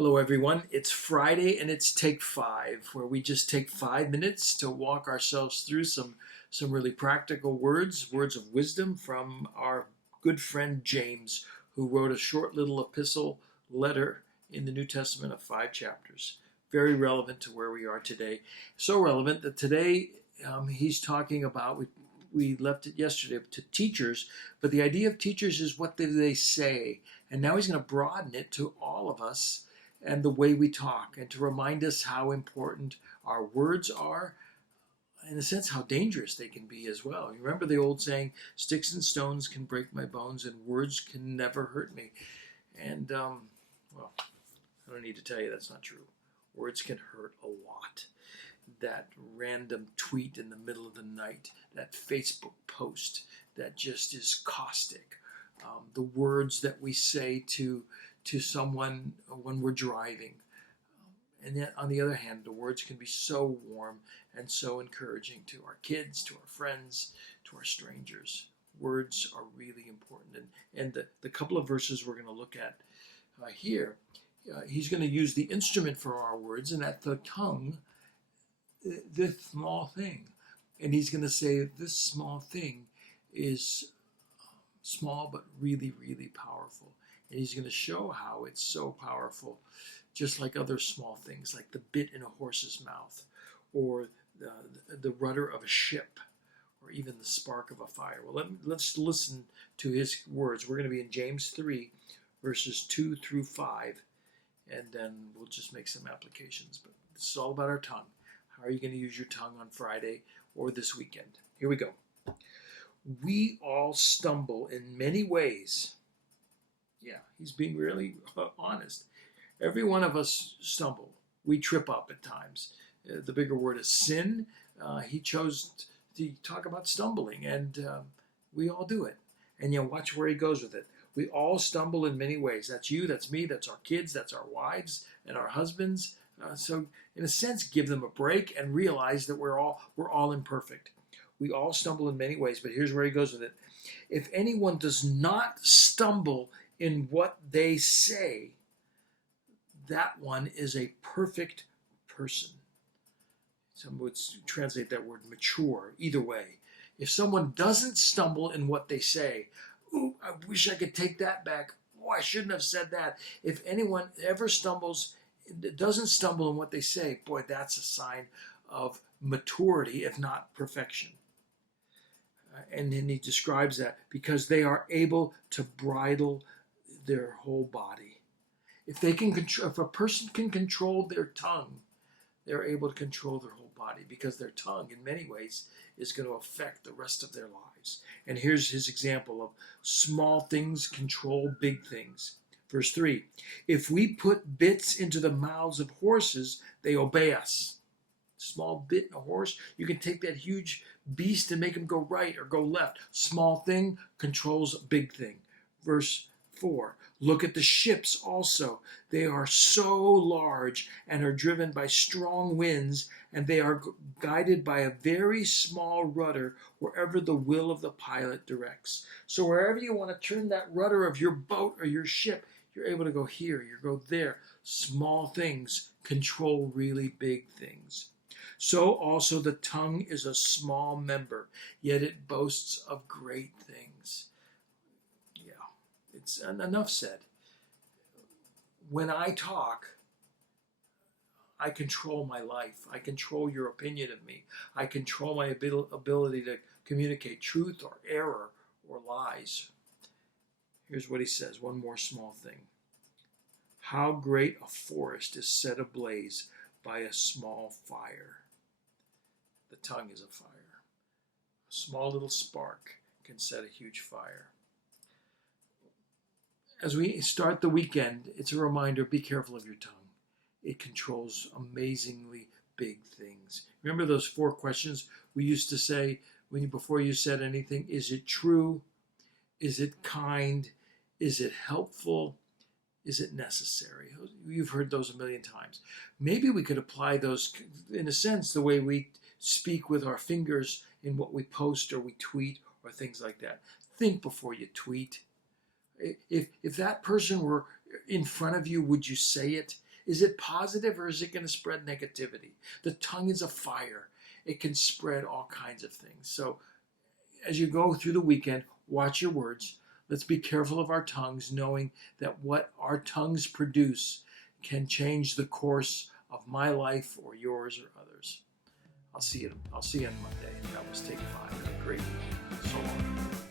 Hello, everyone. It's Friday and it's Take Five, where we just take 5 minutes to walk ourselves through some really practical words of wisdom from our good friend James, who wrote a short little epistle letter in the New Testament of 5 chapters. Very relevant to where we are today. So relevant that today he's talking about, we left it yesterday to teachers, but the idea of teachers is what do they say? And now he's going to broaden it to all of us and the way we talk, and to remind us how important our words are, in a sense, how dangerous they can be as well. You remember the old saying, sticks and stones can break my bones, and words can never hurt me. And, well, I don't need to tell you that's not true. Words can hurt a lot. That random tweet in the middle of the night, that Facebook post that just is caustic, the words that we say to someone when we're driving. And yet, on the other hand, the words can be so warm and so encouraging to our kids, to our friends, to our strangers. Words are really important. And the couple of verses we're going to look at here, he's going to use the instrument for our words, and that's the tongue, this small thing. And he's going to say this small thing is small but really, really powerful. And he's going to show how it's so powerful, just like other small things, like the bit in a horse's mouth, or the rudder of a ship, or even the spark of a fire. Well, let's listen to his words. We're going to be in James 3, verses 2 through 5, and then we'll just make some applications. But this is all about our tongue. How are you going to use your tongue on Friday or this weekend? Here we go. We all stumble in many ways. Yeah, he's being really honest. Every one of us stumble. We trip up at times. The bigger word is sin. He chose to talk about stumbling, and we all do it. And watch where he goes with it. We all stumble in many ways. That's you, that's me, that's our kids, that's our wives and our husbands. So in a sense, give them a break and realize that we're all imperfect. We all stumble in many ways, but here's where he goes with it. If anyone does not stumble in what they say, that one is a perfect person. Some would translate that word mature, either way. If someone doesn't stumble in what they say, ooh, I wish I could take that back. Oh, I shouldn't have said that. If anyone ever doesn't stumble in what they say, boy, that's a sign of maturity, if not perfection. And then he describes that because they are able to bridle their whole body. If a person can control their tongue, they're able to control their whole body, because their tongue, in many ways, is going to affect the rest of their lives. And here's his example of small things control big things. Verse 3, if we put bits into the mouths of horses, they obey us. Small bit in a horse, you can take that huge beast and make him go right or go left. Small thing controls a big thing. Verse 4, look at the ships also. They are so large and are driven by strong winds, and they are guided by a very small rudder wherever the will of the pilot directs. So wherever you want to turn that rudder of your boat or your ship, you're able to go here, you go there. Small things control really big things. So also the tongue is a small member, yet it boasts of great things. Yeah, it's enough said. When I talk, I control my life. I control your opinion of me. I control my ability to communicate truth or error or lies. Here's what he says, one more small thing. How great a forest is set ablaze by a small fire. The tongue is a fire. A small little spark can set a huge fire. As we start the weekend, it's a reminder, be careful of your tongue. It controls amazingly big things. Remember those 4 questions we used to say before you said anything? Is it true? Is it kind? Is it helpful? Is it necessary? You've heard those a million times. Maybe we could apply those, in a sense, the way we speak with our fingers in what we post or we tweet or things like that. Think before you tweet. If that person were in front of you, would you say it? Is it positive or is it going to spread negativity? The tongue is a fire. It can spread all kinds of things. So as you go through the weekend, watch your words. Let's be careful of our tongues, knowing that what our tongues produce can change the course of my life or yours or others. I'll see you on Monday. That was Take 5. Have a great week. So long.